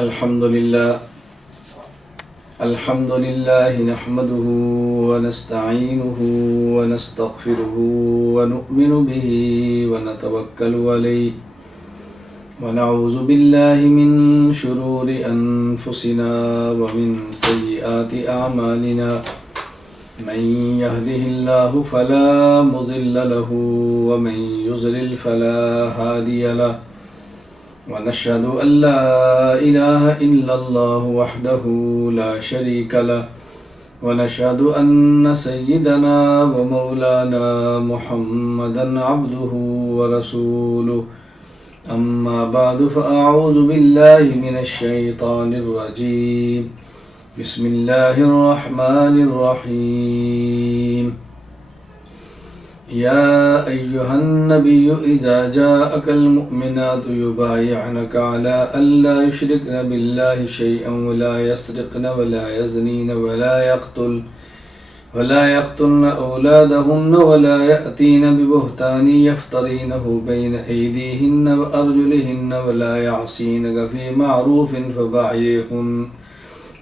الحمد لله نحمده ونستعينه ونستغفره ونؤمن به ونتوكل عليه ونعوذ بالله من شرور أنفسنا ومن سيئات أعمالنا من يهده الله فلا مضل له ومن يضلل فلا هادي له ونشهد أن لا إله إلا الله وحده لا شريك له ونشهد أن سيدنا ومولانا محمدا عبده ورسوله أما بعد فأعوذ بالله من الشيطان الرجيم بسم الله الرحمن الرحيم يا أيها النبي إذا جاءك المؤمنات يبايعنك على أن لا يشركن بالله شيئا ولا يسرقن ولا يزنين ولا يقتلن أولادهن ولا يأتين ببهتان يفترينه بين أيديهن وأرجلهن ولا يعصينك في معروف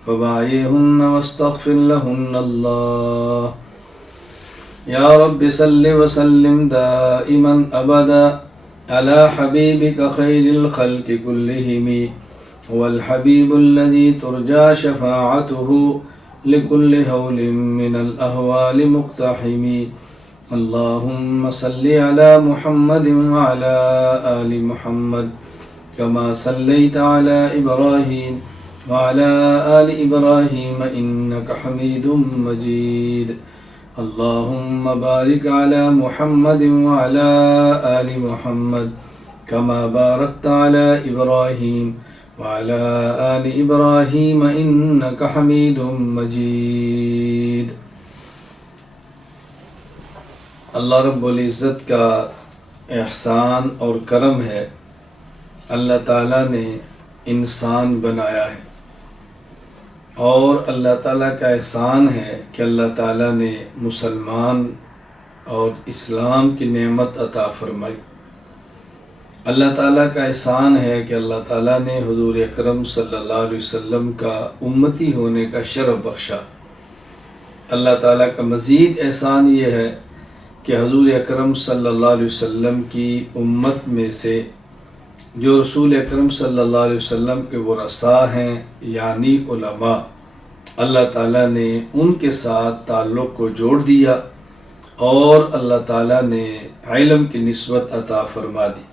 فبايعهن واستغفر لهن الله يا رب صل وسلم دائما أبدا على حبيبك خير الخلق كلهم هو الحبيب الذي ترجى شفاعته لكل هول من الأهوال مقتحم اللهم صل على محمد وعلى آل محمد كما صليت على إبراهيم وعلى آل إبراهيم إنك حميد مجيد اللهم بارك على محمد وعلى آل محمد كما باركت على إبراهيم وعلى آل إبراهيم إنك حميد مجيد۔ اللہ رب العزت کا احسان اور کرم ہے، اللہ تعالیٰ نے انسان بنایا ہے، اور اللہ تعالیٰ کا احسان ہے کہ اللہ تعالیٰ نے مسلمان اور اسلام کی نعمت عطا فرمائی۔ اللہ تعالیٰ کا احسان ہے کہ اللہ تعالیٰ نے حضور اکرم صلی اللہ علیہ وسلم کا امتی ہونے کا شرف بخشا۔ اللہ تعالیٰ کا مزید احسان یہ ہے کہ حضور اکرم صلی اللہ علیہ وسلم کی امت میں سے جو رسول اکرم صلی اللہ علیہ وسلم کے ورثاء ہیں یعنی علماء، اللہ تعالیٰ نے ان کے ساتھ تعلق کو جوڑ دیا اور اللہ تعالیٰ نے علم کی نسبت عطا فرما دی۔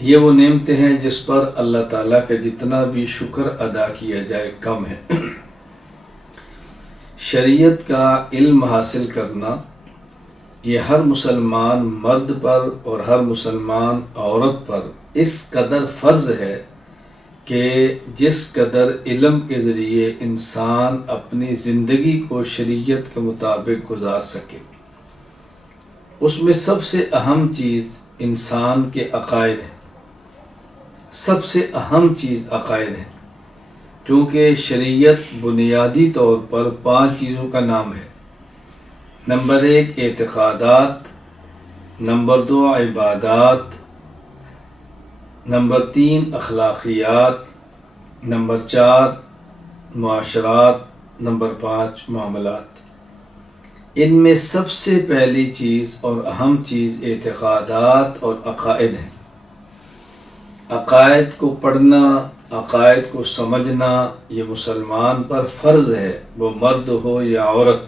یہ وہ نعمتیں ہیں جس پر اللہ تعالیٰ کا جتنا بھی شکر ادا کیا جائے کم ہے۔ شریعت کا علم حاصل کرنا یہ ہر مسلمان مرد پر اور ہر مسلمان عورت پر اس قدر فرض ہے کہ جس قدر علم کے ذریعے انسان اپنی زندگی کو شریعت کے مطابق گزار سکے۔ اس میں سب سے اہم چیز انسان کے عقائد ہیں، سب سے اہم چیز عقائد ہے، کیونکہ شریعت بنیادی طور پر 5 چیزوں کا نام ہے۔ نمبر 1 اعتقادات، نمبر 2 عبادات، نمبر 3 اخلاقیات، نمبر 4 معاشرات، نمبر 5 معاملات۔ ان میں سب سے پہلی چیز اور اہم چیز اعتقادات اور عقائد ہیں۔ عقائد کو پڑھنا، عقائد کو سمجھنا یہ مسلمان پر فرض ہے، وہ مرد ہو یا عورت۔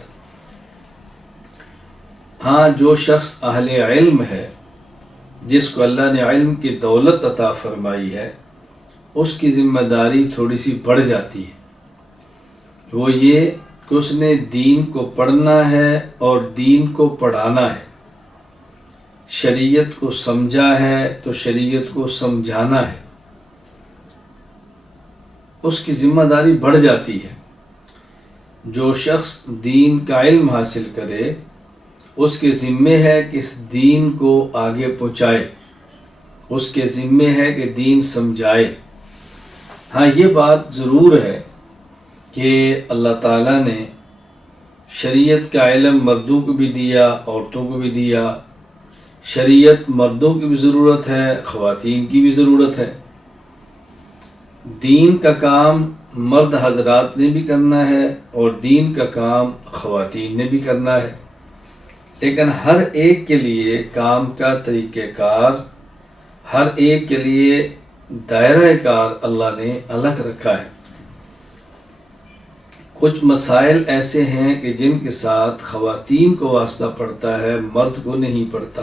ہاں، جو شخص اہل علم ہے، جس کو اللہ نے علم کی دولت عطا فرمائی ہے، اس کی ذمہ داری تھوڑی سی بڑھ جاتی ہے۔ وہ یہ کہ اس نے دین کو پڑھنا ہے اور دین کو پڑھانا ہے، شریعت کو سمجھا ہے تو شریعت کو سمجھانا ہے، اس کی ذمہ داری بڑھ جاتی ہے۔ جو شخص دین کا علم حاصل کرے اس کے ذمے ہے کہ اس دین کو آگے پہنچائے، اس کے ذمے ہے کہ دین سمجھائے۔ ہاں، یہ بات ضرور ہے کہ اللہ تعالیٰ نے شریعت کا علم مردوں کو بھی دیا، عورتوں کو بھی دیا۔ شریعت مردوں کی بھی ضرورت ہے، خواتین کی بھی ضرورت ہے۔ دین کا کام مرد حضرات نے بھی کرنا ہے اور دین کا کام خواتین نے بھی کرنا ہے، لیکن ہر ایک کے لیے کام کا طریقہ کار، ہر ایک کے لیے دائرہ کار اللہ نے الگ رکھا ہے۔ کچھ مسائل ایسے ہیں کہ جن کے ساتھ خواتین کو واسطہ پڑتا ہے، مرد کو نہیں پڑتا،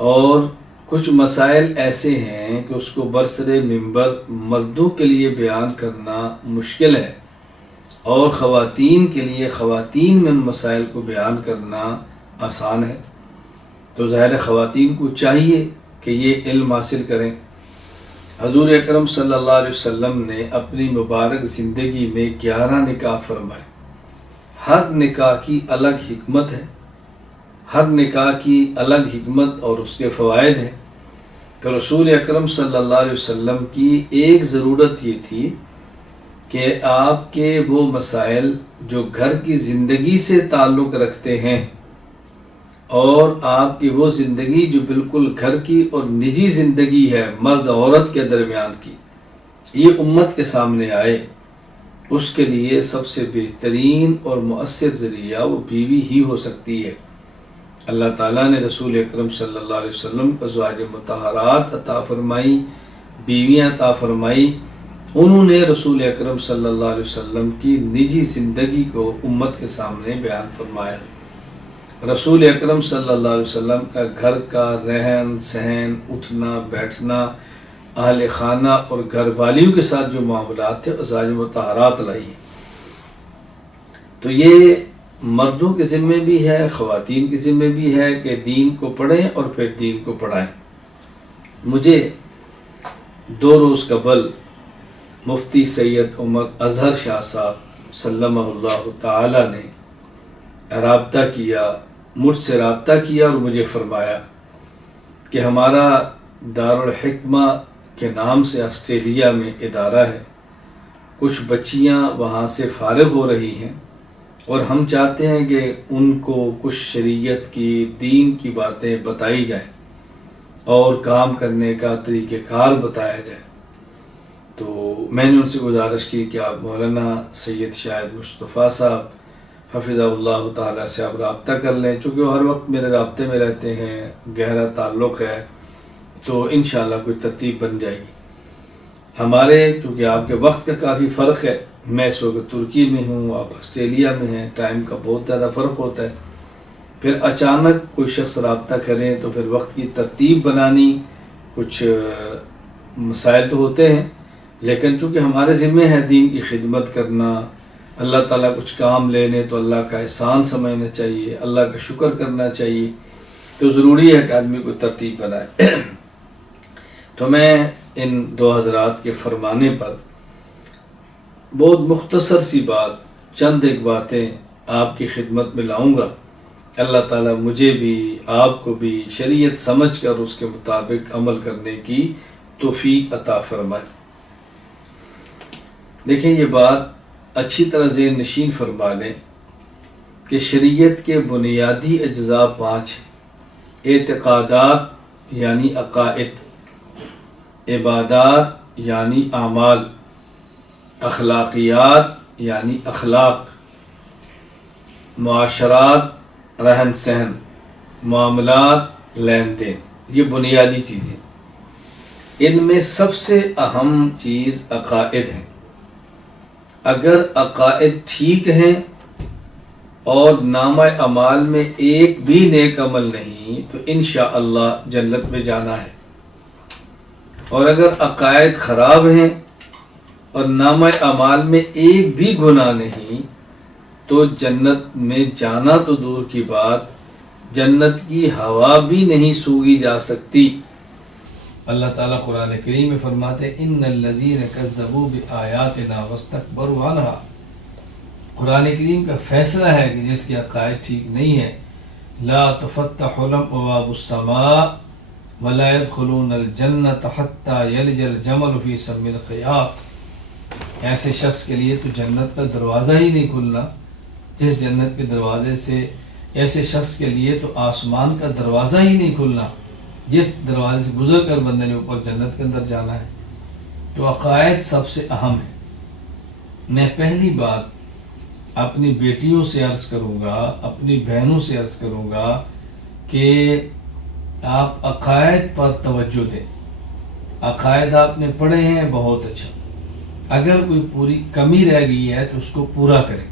اور کچھ مسائل ایسے ہیں کہ اس کو برسر منبر مردوں کے لیے بیان کرنا مشکل ہے، اور خواتین کے لیے خواتین میں ان مسائل کو بیان کرنا آسان ہے۔ تو ظاہر خواتین کو چاہیے کہ یہ علم حاصل کریں۔ حضور اکرم صلی اللہ علیہ وسلم نے اپنی مبارک زندگی میں 11 نکاح فرمائے۔ ہر نکاح کی الگ حکمت ہے، ہر نکاح کی الگ حکمت اور اس کے فوائد ہیں۔ تو رسول اکرم صلی اللہ علیہ وسلم کی ایک ضرورت یہ تھی کہ آپ کے وہ مسائل جو گھر کی زندگی سے تعلق رکھتے ہیں، اور آپ کی وہ زندگی جو بالکل گھر کی اور نجی زندگی ہے مرد عورت کے درمیان کی، یہ امت کے سامنے آئے۔ اس کے لیے سب سے بہترین اور مؤثر ذریعہ وہ بیوی ہی ہو سکتی ہے۔ اللہ تعالیٰ نے رسول اکرم صلی اللہ علیہ وسلم کو ازواج مطہرات عطا فرمائی، بیویاں عطا فرمائی۔ انہوں نے رسول اکرم صلی اللہ علیہ وسلم کی نجی زندگی کو امت کے سامنے بیان فرمایا۔ رسول اکرم صلی اللہ علیہ وسلم کا گھر کا رہن سہن، اٹھنا بیٹھنا، اہل خانہ اور گھر والیوں کے ساتھ جو معاملات تھے ازواج مطہرات لائی۔ تو یہ مردوں کے ذمے بھی ہے، خواتین کے ذمے بھی ہے کہ دین کو پڑھیں اور پھر دین کو پڑھائیں۔ مجھے 2 روز قبل مفتی سید عمر اظہر شاہ صاحب سلمہ اللہ تعالی نے رابطہ کیا، مجھ سے رابطہ کیا اور مجھے فرمایا کہ ہمارا دارالحکمہ کے نام سے آسٹریلیا میں ادارہ ہے، کچھ بچیاں وہاں سے فارغ ہو رہی ہیں، اور ہم چاہتے ہیں کہ ان کو کچھ شریعت کی، دین کی باتیں بتائی جائیں اور کام کرنے کا طریقہ کار بتایا جائے۔ تو میں نے ان سے گزارش کی کہ آپ مولانا سید شاہد مصطفیٰ صاحب حفظہ اللہ تعالیٰ سے آپ رابطہ کر لیں، چونکہ وہ ہر وقت میرے رابطے میں رہتے ہیں، گہرا تعلق ہے، تو انشاءاللہ کوئی ترتیب بن جائے گی۔ ہمارے چونکہ آپ کے وقت کا کافی فرق ہے، میں اس وقت ترکی میں ہوں، آپ آسٹریلیا میں ہیں، ٹائم کا بہت زیادہ فرق ہوتا ہے، پھر اچانک کوئی شخص رابطہ کریں تو پھر وقت کی ترتیب بنانی، کچھ مسائل تو ہوتے ہیں، لیکن چونکہ ہمارے ذمہ ہے دین کی خدمت کرنا، اللہ تعالیٰ کچھ کام لینے تو اللہ کا احسان سمجھنا چاہیے، اللہ کا شکر کرنا چاہیے، تو ضروری ہے کہ آدمی کو ترتیب بنائے۔ تو میں ان 2 حضرات کے فرمانے پر بہت مختصر سی بات، چند ایک باتیں آپ کی خدمت میں لاؤں گا۔ اللہ تعالیٰ مجھے بھی آپ کو بھی شریعت سمجھ کر اس کے مطابق عمل کرنے کی توفیق عطا فرمائے۔ دیکھیں یہ بات اچھی طرح ذہن نشین فرما لیں کہ شریعت کے بنیادی اجزاء 5 ہیں: اعتقادات یعنی عقائد، عبادات یعنی اعمال، اخلاقیات یعنی اخلاق، معاشرات رہن سہن، معاملات لین دین، یہ بنیادی چیزیں۔ ان میں سب سے اہم چیز عقائد ہیں۔ اگر عقائد ٹھیک ہیں اور نامہ اعمال میں ایک بھی نیک عمل نہیں تو انشاءاللہ جنت میں جانا ہے، اور اگر عقائد خراب ہیں اور نامہ اعمال میں ایک بھی گناہ نہیں تو جنت میں جانا تو دور کی بات، جنت کی ہوا بھی نہیں سونگھی جا سکتی۔ اللہ تعالیٰ قرآن کریم میں فرماتے ہیں ان الذین کذبوا بآیاتنا واستکبروا عنہا۔ قرآن کریم کا فیصلہ ہے کہ جس کے عقائد ٹھیک نہیں ہے، لا تفتح لهم ابواب السماء ولا يدخلون الجنۃ حتى یلج الجمل فی سم الخیاط۔ ایسے شخص کے لیے تو جنت کا دروازہ ہی نہیں کھلنا، جس جنت کے دروازے سے، ایسے شخص کے لیے تو آسمان کا دروازہ ہی نہیں کھلنا، جس دروازے سے گزر کر بندے نے اوپر جنت کے اندر جانا ہے۔ تو عقائد سب سے اہم ہے۔ میں پہلی بات اپنی بیٹیوں سے عرض کروں گا، اپنی بہنوں سے عرض کروں گا کہ آپ عقائد پر توجہ دیں۔ عقائد آپ نے پڑھے ہیں، بہت اچھا، اگر کوئی پوری کمی رہ گئی ہے تو اس کو پورا کریں۔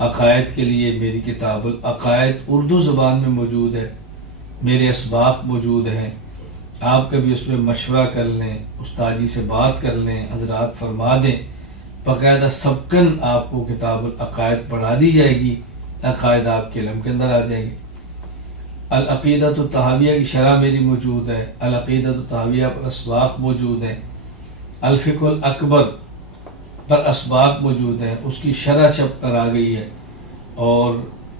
عقائد کے لیے میری کتاب العقائد اردو زبان میں موجود ہے، میرے اسباق موجود ہیں، آپ کبھی اس پہ مشورہ کر لیں، استاد جی سے بات کر لیں، حضرات فرما دیں، باقاعدہ سبکن آپ کو کتاب العقائد پڑھا دی جائے گی، عقائد آپ کے علم کے اندر آ جائیں گے۔ العقیدۃ الطحاویہ کی شرح میری موجود ہے، العقیدۃ الطحاویہ پر اسباق موجود ہیں، الفقہ الاکبر پر اسباق موجود ہیں، اس کی شرح چھپ کر آ گئی ہے، اور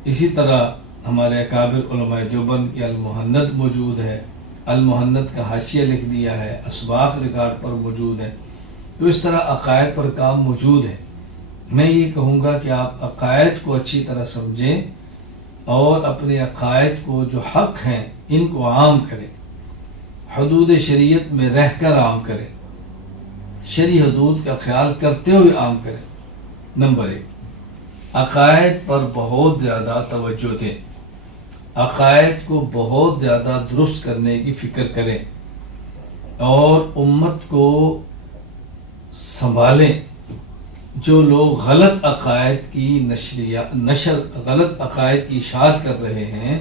اسی طرح ہمارے اکابر علماء دیوبند کی المہند موجود ہے، المہند کا حاشیہ لکھ دیا ہے، اسباق ریکارڈ پر موجود ہے۔ تو اس طرح عقائد پر کام موجود ہے۔ میں یہ کہوں گا کہ آپ عقائد کو اچھی طرح سمجھیں اور اپنے عقائد کو جو حق ہیں ان کو عام کریں، حدود شریعت میں رہ کر عام کریں، شرعی حدود کا خیال کرتے ہوئے عام کریں۔ نمبر 1، عقائد پر بہت زیادہ توجہ دیں، عقائد کو بہت زیادہ درست کرنے کی فکر کریں اور امت کو سنبھالیں۔ جو لوگ غلط عقائد کی نشر غلط عقائد کی اشاعت کر رہے ہیں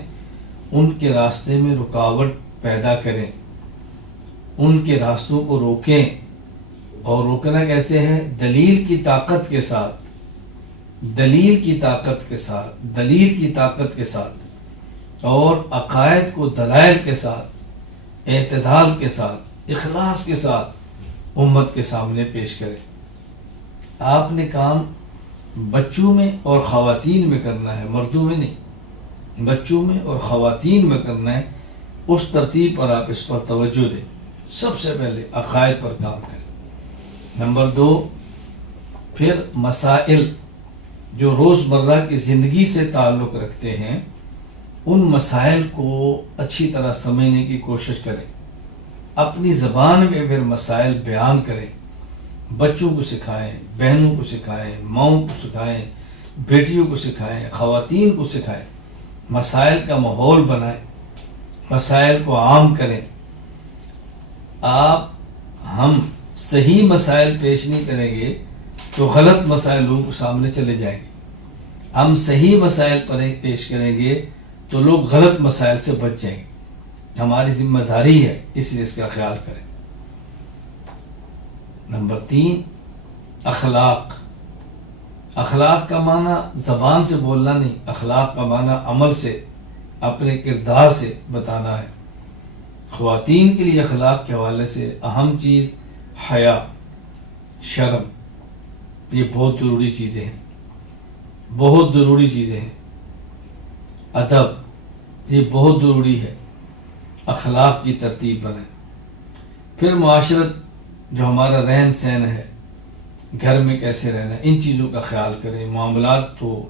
ان کے راستے میں رکاوٹ پیدا کریں، ان کے راستوں کو روکیں، اور روکنا کیسے ہے؟ دلیل کی طاقت کے ساتھ، دلیل کی طاقت کے ساتھ، دلیل کی طاقت کے ساتھ، اور عقائد کو دلائل کے ساتھ، اعتدال کے ساتھ، اخلاص کے ساتھ امت کے سامنے پیش کریں۔ آپ نے کام بچوں میں اور خواتین میں کرنا ہے، مردوں میں نہیں، بچوں میں اور خواتین میں کرنا ہے۔ اس ترتیب پر آپ اس پر توجہ دیں۔ سب سے پہلے عقائد پر کام کریں۔ نمبر 2، پھر مسائل جو روزمرہ کی زندگی سے تعلق رکھتے ہیں ان مسائل کو اچھی طرح سمجھنے کی کوشش کریں، اپنی زبان میں پھر مسائل بیان کریں، بچوں کو سکھائیں، بہنوں کو سکھائیں، ماؤں کو سکھائیں، بیٹیوں کو سکھائیں، خواتین کو سکھائیں، مسائل کا ماحول بنائیں، مسائل کو عام کریں۔ ہم صحیح مسائل پیش نہیں کریں گے تو غلط مسائل لوگوں کے سامنے چلے جائیں گے، ہم صحیح مسائل پر پیش کریں گے تو لوگ غلط مسائل سے بچ جائیں گے۔ ہماری ذمہ داری ہے، اس لیے اس کا خیال کریں۔ نمبر 3، اخلاق۔ اخلاق کا معنی زبان سے بولنا نہیں، اخلاق کا معنی عمل سے، اپنے کردار سے بتانا ہے۔ خواتین کے لیے اخلاق کے حوالے سے اہم چیز حیا، شرم، یہ بہت ضروری چیزیں ہیں، بہت ضروری چیزیں ہیں۔ ادب، یہ بہت ضروری ہے، اخلاق کی ترتیب بنائیں۔ پھر معاشرت، جو ہمارا رہن سہن ہے، گھر میں کیسے رہنا، ان چیزوں کا خیال کریں۔ معاملات تو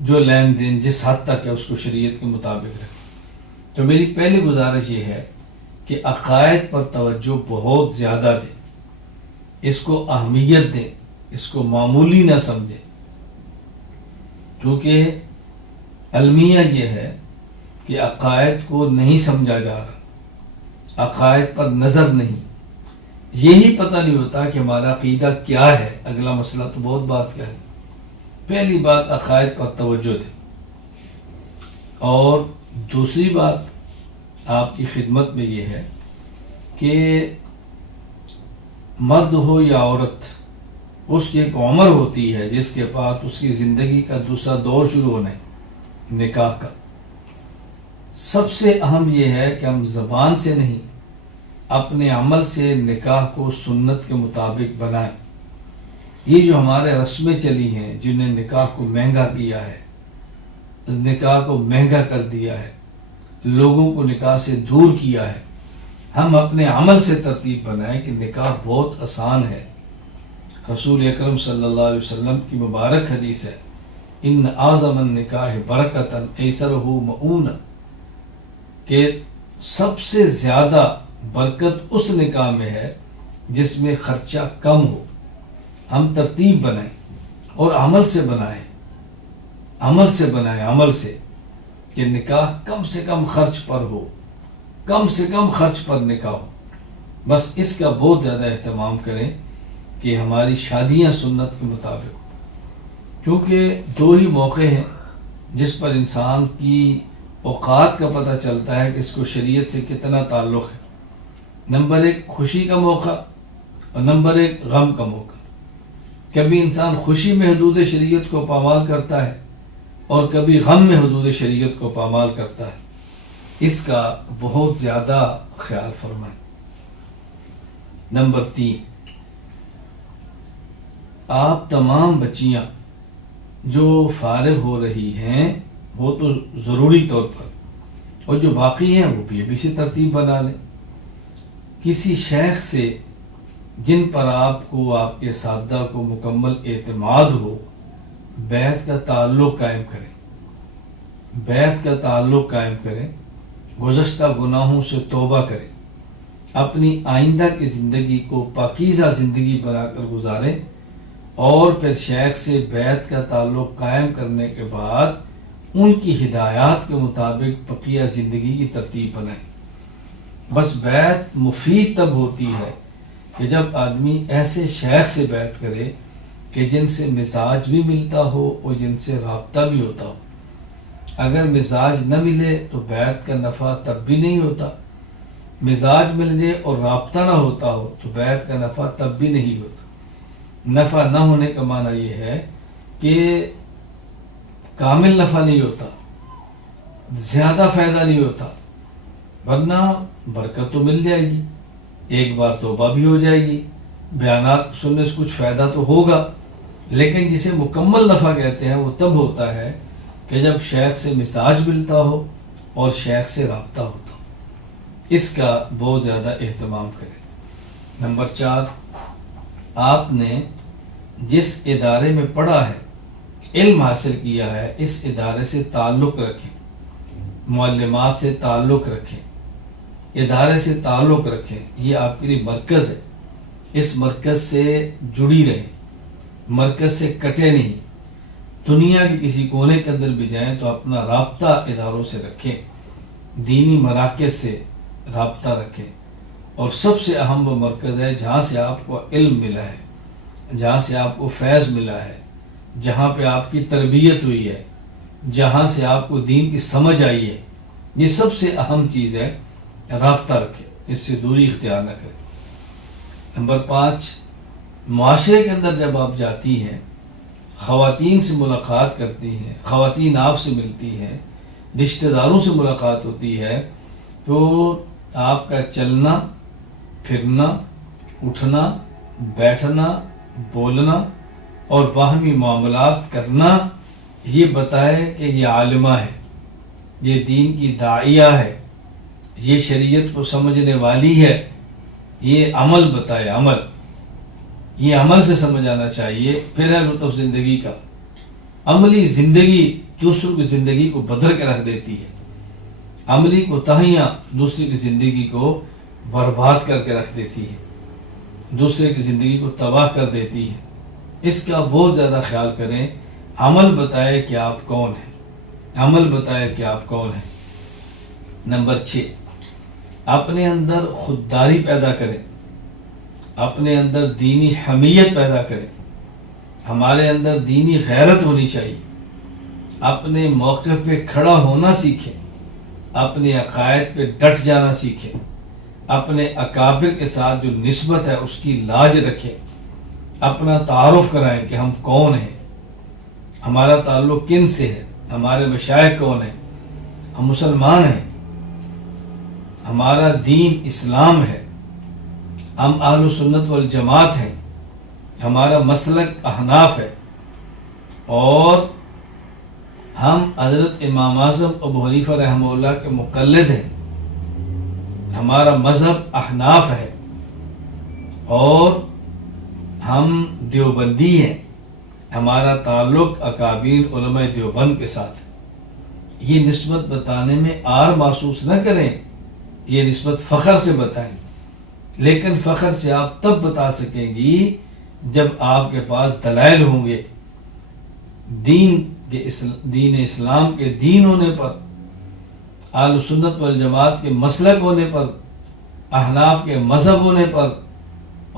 جو لین دین جس حد تک ہے اس کو شریعت کے مطابق رکھیں۔ تو میری پہلی گزارش یہ ہے کہ عقائد پر توجہ بہت زیادہ دیں، اس کو اہمیت دیں، اس کو معمولی نہ سمجھیں، کیونکہ المیہ یہ ہے کہ عقائد کو نہیں سمجھا جا رہا، عقائد پر نظر نہیں، یہی پتہ نہیں ہوتا کہ ہمارا عقیدہ کیا ہے۔ اگلا مسئلہ تو بہت بات کا ہے۔ پہلی بات عقائد پر توجہ دیں، اور دوسری بات آپ کی خدمت میں یہ ہے کہ مرد ہو یا عورت، اس کی ایک عمر ہوتی ہے جس کے بعد اس کی زندگی کا دوسرا دور شروع ہونا ہے، نکاح کا۔ سب سے اہم یہ ہے کہ ہم زبان سے نہیں، اپنے عمل سے نکاح کو سنت کے مطابق بنائیں۔ یہ جو ہمارے رسمیں چلی ہیں، جن نے نکاح کو مہنگا کیا ہے، اس نکاح کو مہنگا کر دیا ہے، لوگوں کو نکاح سے دور کیا ہے، ہم اپنے عمل سے ترتیب بنائیں کہ نکاح بہت آسان ہے۔ رسول اکرم صلی اللہ علیہ وسلم کی مبارک حدیث ہے، ان اعظم النکاح برکتاً ایسرہ مؤونہ، کہ سب سے زیادہ برکت اس نکاح میں ہے جس میں خرچہ کم ہو، ہم ترتیب بنائیں اور عمل سے بنائیں، عمل سے کہ نکاح کم سے کم خرچ پر ہو، کم سے کم خرچ پر نکاح ہو. بس اس کا بہت زیادہ اہتمام کریں کہ ہماری شادیاں سنت کے مطابق ہوں، کیونکہ دو ہی موقع ہیں جس پر انسان کی اوقات کا پتہ چلتا ہے کہ اس کو شریعت سے کتنا تعلق ہے. نمبر 1 خوشی کا موقع اور نمبر 1 غم کا موقع. کبھی انسان خوشی میں حدود شریعت کو پامال کرتا ہے اور کبھی غم میں حدود شریعت کو پامال کرتا ہے. اس کا بہت زیادہ خیال فرمائیں. نمبر 3 آپ تمام بچیاں جو فارغ ہو رہی ہیں وہ تو ضروری طور پر، اور جو باقی ہیں وہ بھی اسی ترتیب بنا لیں. کسی شیخ سے جن پر آپ کو، آپ کے اساتذہ کو مکمل اعتماد ہو، بیعت کا تعلق قائم کریں، گزشتہ گناہوں سے توبہ کریں، اپنی آئندہ کی زندگی کو پاکیزہ زندگی بنا کر گزاریں، اور پھر شیخ سے بیعت کا تعلق قائم کرنے کے بعد ان کی ہدایات کے مطابق بقیہ زندگی کی ترتیب بنائیں. بس بیعت مفید تب ہوتی ہے کہ جب آدمی ایسے شیخ سے بیعت کرے کہ جن سے مزاج بھی ملتا ہو اور جن سے رابطہ بھی ہوتا ہو. اگر مزاج نہ ملے تو بیعت کا نفع تب بھی نہیں ہوتا، مزاج مل جائے اور رابطہ نہ ہوتا ہو تو بیعت کا نفع تب بھی نہیں ہوتا. نفع نہ ہونے کا معنی یہ ہے کہ کامل نفع نہیں ہوتا، زیادہ فائدہ نہیں ہوتا، ورنہ برکت تو مل جائے گی، ایک بار توبہ بھی ہو جائے گی، بیانات سننے سے کچھ فائدہ تو ہوگا. لیکن جسے مکمل نفع کہتے ہیں وہ تب ہوتا ہے کہ جب شیخ سے مزاج ملتا ہو اور شیخ سے رابطہ ہوتا ہو. اس کا بہت زیادہ اہتمام کریں. نمبر 4 آپ نے جس ادارے میں پڑھا ہے، علم حاصل کیا ہے، اس ادارے سے تعلق رکھیں، معلمات سے تعلق رکھیں، ادارے سے تعلق رکھیں. یہ آپ کے لیے مرکز ہے، اس مرکز سے جڑی رہیں، مرکز سے کٹے نہیں. دنیا کے کسی کونے کے اندر بھی جائیں تو اپنا رابطہ اداروں سے رکھیں، دینی مراکز سے رابطہ رکھیں. اور سب سے اہم وہ مرکز ہے جہاں سے آپ کو علم ملا ہے، جہاں سے آپ کو فیض ملا ہے، جہاں پہ آپ کی تربیت ہوئی ہے، جہاں سے آپ کو دین کی سمجھ آئی ہے. یہ سب سے اہم چیز ہے، رابطہ رکھیں، اس سے دوری اختیار نہ کریں. نمبر 5 معاشرے کے اندر جب آپ جاتی ہیں، خواتین سے ملاقات کرتی ہیں، خواتین آپ سے ملتی ہیں، رشتہ داروں سے ملاقات ہوتی ہے، تو آپ کا چلنا پھرنا، اٹھنا بیٹھنا، بولنا اور باہمی معاملات کرنا یہ بتائے کہ یہ عالمہ ہے، یہ دین کی داعیہ ہے، یہ شریعت کو سمجھنے والی ہے. یہ عمل بتائے، یہ عمل سے سمجھ آنا چاہیے. پھر ہے لطف زندگی کا. عملی زندگی دوسروں کی زندگی کو بدل کے رکھ دیتی ہے، عملی کوتاہیاں دوسرے کی زندگی کو برباد کر کے رکھ دیتی ہے، دوسرے کی زندگی کو تباہ کر دیتی ہے. اس کا بہت زیادہ خیال کریں. عمل بتائے کہ آپ کون ہیں. نمبر 6 اپنے اندر خودداری پیدا کریں، اپنے اندر دینی حمیت پیدا کریں. ہمارے اندر دینی غیرت ہونی چاہیے. اپنے موقع پہ کھڑا ہونا سیکھیں، اپنے عقائد پہ ڈٹ جانا سیکھیں، اپنے اکابر کے ساتھ جو نسبت ہے اس کی لاج رکھیں. اپنا تعارف کرائیں کہ ہم کون ہیں، ہمارا تعلق کن سے ہے، ہمارے مشائخ کون ہیں. ہم مسلمان ہیں، ہمارا دین اسلام ہے، ہم اہل سنت والجماعت ہیں، ہمارا مسلک احناف ہے، اور ہم حضرت امام اعظم ابو حنیفہ رحمہ اللہ کے مقلد ہیں. ہمارا مذہب احناف ہے اور ہم دیوبندی ہیں. ہمارا تعلق اکابر علماء دیوبند کے ساتھ. یہ نسبت بتانے میں آر محسوس نہ کریں، یہ نسبت فخر سے بتائیں. لیکن فخر سے آپ تب بتا سکیں گی جب آپ کے پاس دلائل ہوں گے، دین اسلام کے دین ہونے پر، اہل سنت والجماعت کے مسلک ہونے پر، احناف کے مذہب ہونے پر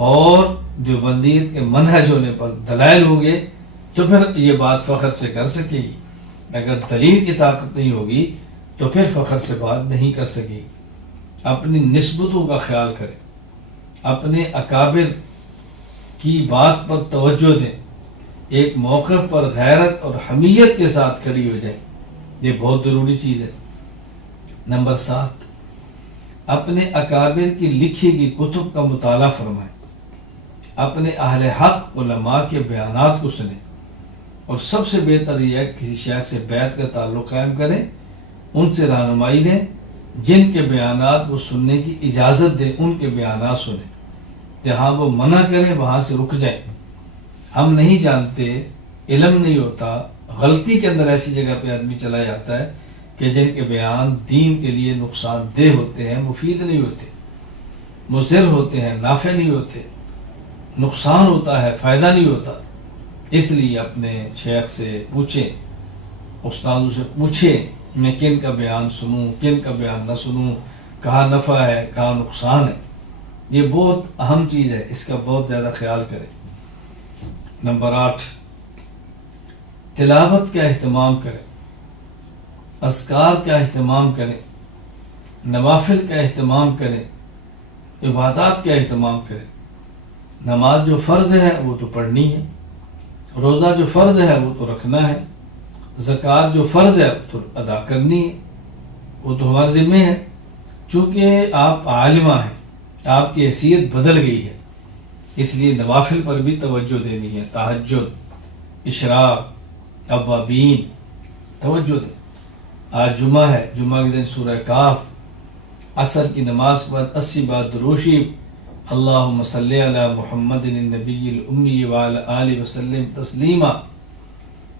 اور دیوبندیت کے منہج ہونے پر دلائل ہوں گے، تو پھر یہ بات فخر سے کر سکے گی۔ اگر دلیل کی طاقت نہیں ہوگی تو پھر فخر سے بات نہیں کر سکے گی۔ اپنی نسبتوں کا خیال کریں، اپنے اکابر کی بات پر توجہ دیں، ایک موقف پر غیرت اور حمیت کے ساتھ کھڑی ہو جائیں، یہ بہت ضروری چیز ہے۔ نمبر 7، اپنے اکابر کی لکھی گئی کتب کا مطالعہ فرمائیں، اپنے اہل حق علماء کے بیانات کو سنیں، اور سب سے بہتر یہ ہے کہ کسی شیخ سے بیعت کا تعلق قائم کریں، ان سے رہنمائی لیں، جن کے بیانات وہ سننے کی اجازت دیں ان کے بیانات سنیں، جہاں وہ منع کریں وہاں سے رک جائیں۔ ہم نہیں جانتے، علم نہیں ہوتا، غلطی کے اندر ایسی جگہ پہ آدمی چلا جاتا ہے کہ جن کے بیان دین کے لیے نقصان دہ ہوتے ہیں، مفید نہیں ہوتے، مضر ہوتے ہیں، نافع نہیں ہوتے، نقصان ہوتا ہے، فائدہ نہیں ہوتا۔ اس لیے اپنے شیخ سے پوچھیں، استادوں سے پوچھیں میں کن کا بیان سنوں، کن کا بیان نہ سنوں، کہاں نفع ہے، کہاں نقصان ہے۔ یہ بہت اہم چیز ہے، اس کا بہت زیادہ خیال کریں۔ نمبر 8، تلاوت کا اہتمام کریں، اذکار کا اہتمام کریں، نوافل کا اہتمام کریں، عبادات کا اہتمام کریں۔ نماز جو فرض ہے وہ تو پڑھنی ہے، روزہ جو فرض ہے وہ تو رکھنا ہے، زکوٰۃ جو فرض ہے وہ تو ادا کرنی ہے، وہ تو ہمارے ذمہ ہے۔ چونکہ آپ عالمہ ہیں، آپ کی حیثیت بدل گئی ہے، اس لیے نوافل پر بھی توجہ دینی ہے، تہجد، اشراق، اوابین، توجہ دیں۔ آج جمعہ ہے، جمعہ کے دن سورہ کاف، عصر کی نماز کے بعد 80 بار درود شریف، اللہم صلی علی محمد النبی الامی وعلی آلہ وسلم تسلیما،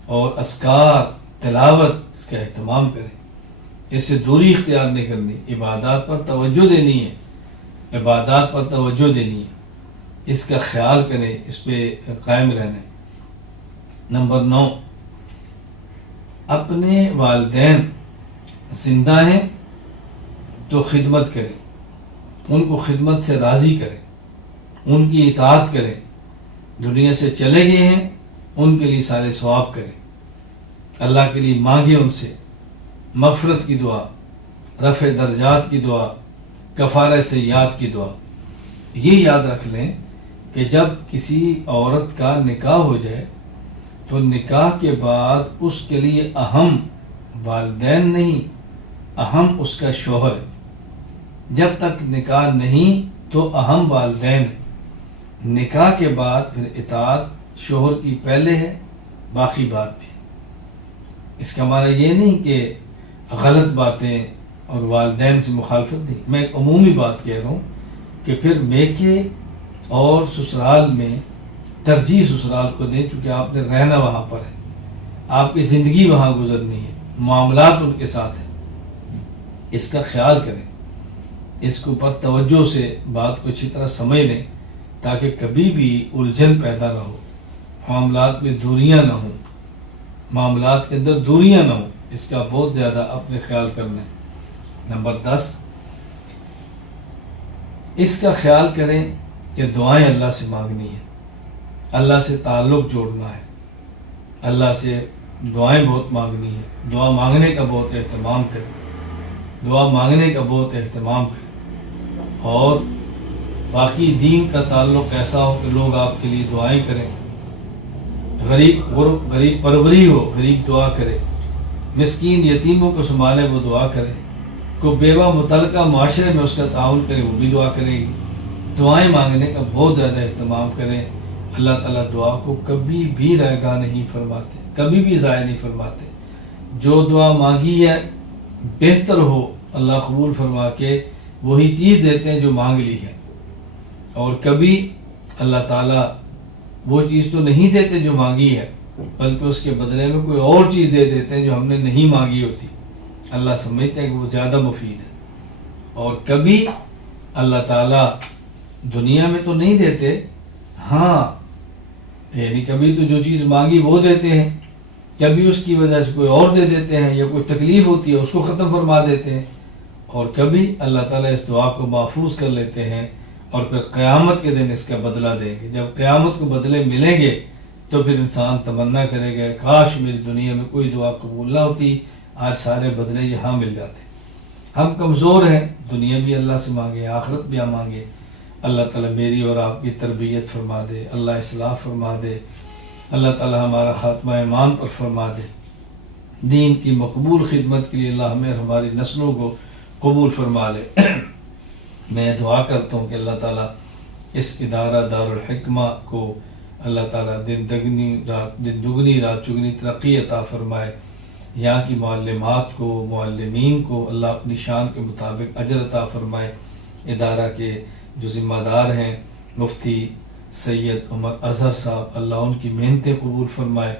اور اذکار، تلاوت، اس کا اہتمام کریں۔ اس سے دوری اختیار نہیں کرنی، عبادات پر توجہ دینی ہے، عبادات پر توجہ دینی ہے، اس کا خیال کریں، اس پہ قائم رہنا ہے۔ نمبر 9، اپنے والدین زندہ ہیں تو خدمت کریں، ان کو خدمت سے راضی کریں، ان کی اطاعت کریں۔ دنیا سے چلے گئے ہیں، ان کے لیے سارے ثواب کریں، اللہ کے لیے مانگیں ان سے مغفرت کی دعا، رفع درجات کی دعا، کفارہ سیئات کی دعا۔ یہ یاد رکھ لیں کہ جب کسی عورت کا نکاح ہو جائے تو نکاح کے بعد اس کے لیے اہم والدین نہیں، اہم اس کا شوہر ہے۔ جب تک نکاح نہیں تو اہم والدین ہے، نکاح کے بعد پھر اطاعت شوہر کی پہلے ہے، باقی بات بھی۔ اس کا معنی یہ نہیں کہ غلط باتیں اور والدین سے مخالفت نہیں، میں ایک عمومی بات کہہ رہا ہوں کہ پھر میکے اور سسرال میں ترجیح سسرال کو دیں، چونکہ آپ نے رہنا وہاں پر ہے، آپ کی زندگی وہاں گزرنی ہے، معاملات ان کے ساتھ ہیں۔ اس کا خیال کریں، اس کے اوپر توجہ سے بات کو اچھی طرح سمجھ لیں تاکہ کبھی بھی الجھن پیدا نہ ہو، معاملات میں دوریاں نہ ہوں، معاملات کے اندر دوریاں نہ ہوں، اس کا بہت زیادہ اپنے خیال کرنا ہے۔ نمبر 10، اس کا خیال کریں کہ دعائیں اللہ سے مانگنی ہے، اللہ سے تعلق جوڑنا ہے، اللہ سے دعائیں بہت مانگنی ہے، دعا مانگنے کا بہت اہتمام کریں، دعا مانگنے کا بہت اہتمام کریں، اور باقی دین کا تعلق ایسا ہو کہ لوگ آپ کے لیے دعائیں کریں، غریب پروری ہو، غریب دعا کرے، مسکین یتیموں کو سنبھالے وہ دعا کرے، کوئی بیوہ متعلقہ معاشرے میں اس کا تعاون کرے وہ بھی دعا کرے گی۔ دعائیں مانگنے کا بہت زیادہ اہتمام کریں، اللہ تعالیٰ دعا کو کبھی بھی رائگاں نہیں فرماتے، کبھی بھی ضائع نہیں فرماتے۔ جو دعا مانگی ہے بہتر ہو اللہ قبول فرما کے وہی چیز دیتے ہیں جو مانگ لی ہے، اور کبھی اللہ تعالیٰ وہ چیز تو نہیں دیتے جو مانگی ہے، بلکہ اس کے بدلے میں کوئی اور چیز دے دیتے ہیں جو ہم نے نہیں مانگی ہوتی۔ اللہ سمجھتے ہیں کہ وہ زیادہ مفید ہے، اور کبھی اللہ تعالیٰ دنیا میں تو نہیں دیتے، ہاں یعنی کبھی تو جو چیز مانگی وہ دیتے ہیں، کبھی اس کی وجہ سے کوئی اور دے دیتے ہیں، یا کوئی تکلیف ہوتی ہے اس کو ختم فرما دیتے ہیں، اور کبھی اللہ تعالیٰ اس دعا کو محفوظ کر لیتے ہیں اور پھر قیامت کے دن اس کا بدلہ دیں گے۔ جب قیامت کو بدلے ملیں گے تو پھر انسان تمنا کرے گا کاش میری دنیا میں کوئی دعا قبول نہ ہوتی، آج سارے بدلے یہاں مل جاتے۔ ہم کمزور ہیں، دنیا بھی اللہ سے مانگے، آخرت بھی مانگے، اللہ تعالیٰ میری اور آپ کی تربیت فرما دے، اللہ اصلاح فرما دے، اللہ تعالیٰ ہمارا خاتمہ ایمان پر فرما دے، دین کی مقبول خدمت کے لیے اللہ ہمیں اور ہماری نسلوں کو قبول فرما لے۔ میں دعا کرتا ہوں کہ اللہ تعالیٰ اس ادارہ دارالحکمہ کو اللہ تعالیٰ دن دگنی رات چگنی ترقی عطا فرمائے، یہاں کی معلمات کو، معلمین کو اللہ اپنی شان کے مطابق اجر عطا فرمائے، ادارہ کے جو ذمہ دار ہیں مفتی سید عمر اظہر صاحب، اللہ ان کی محنتیں قبول فرمائے،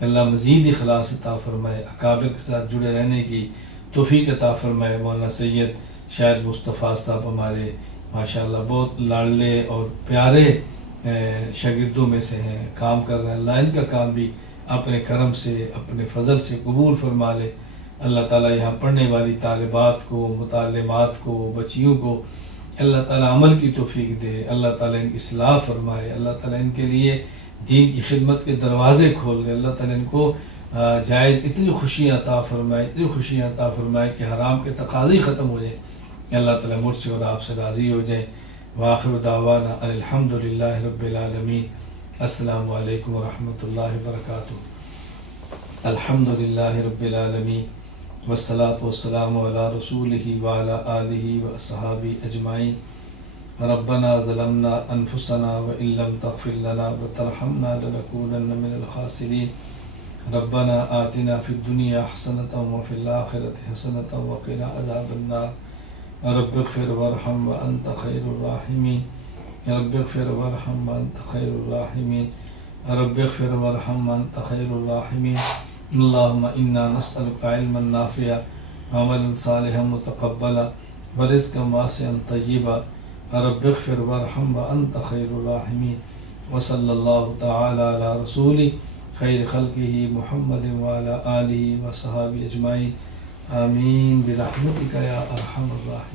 اللہ مزید اخلاص عطا فرمائے، اکابر کے ساتھ جڑے رہنے کی توفیق عطا فرمائے۔ مولانا سید شاہد مصطفیٰ صاحب ہمارے ماشاءاللہ بہت لاڈلے اور پیارے شاگردوں میں سے ہیں، کام کر رہے ہیں، اللہ ان کا کام بھی اپنے کرم سے اپنے فضل سے قبول فرما لے۔ اللہ تعالیٰ یہاں پڑھنے والی طالبات کو، متعلمات کو، بچیوں کو اللہ تعالیٰ عمل کی توفیق دے، اللہ تعالیٰ ان کی اصلاح فرمائے، اللہ تعالیٰ ان کے لیے دین کی خدمت کے دروازے کھول دے، اللہ تعالیٰ ان کو جائز اتنی خوشیاں عطا فرمائے، اتنی خوشیاں عطا فرمائے کہ حرام کے تقاضے ختم ہو جائیں، اللہ تعالیٰ مجھ سے اور آپ سے راضی ہو جائے۔ وآخر دعوانا الحمد للہ رب العالمین۔ السلام علیکم ورحمۃ اللہ وبرکاتہ۔ الحمد للہ رب العالمین والصلاة والسلام علی رسولہ وعلی آلہ واصحابہ اجمعین۔ ربنا ظلمنا انفسنا وان لم تغفر لنا وترحمنا لنکونن من الخاسرین۔ ربنا آتنا فی الدنیا حسنۃ وفی الآخرۃ حسنۃ وقنا عذاب النار۔ رب اغفر وارحم وانت خیر الراحمین۔ رب اغفر وارحم وانت خیر الراحمین۔ رب اغفر وارحم وانت خیر الراحمین۔ اللهم انا نسألك علما نافعا وعملا صالحا متقبلا ورزقا واسعا طیبا۔ رب اغفر وارحم وانت خیر الراحمین۔ وصلی اللہ تعالی علی رسول خیر خلقہ محمد وعلی آلہ وصحابہ اجمعین۔ آمین برحمتک یا ارحم الراحمین۔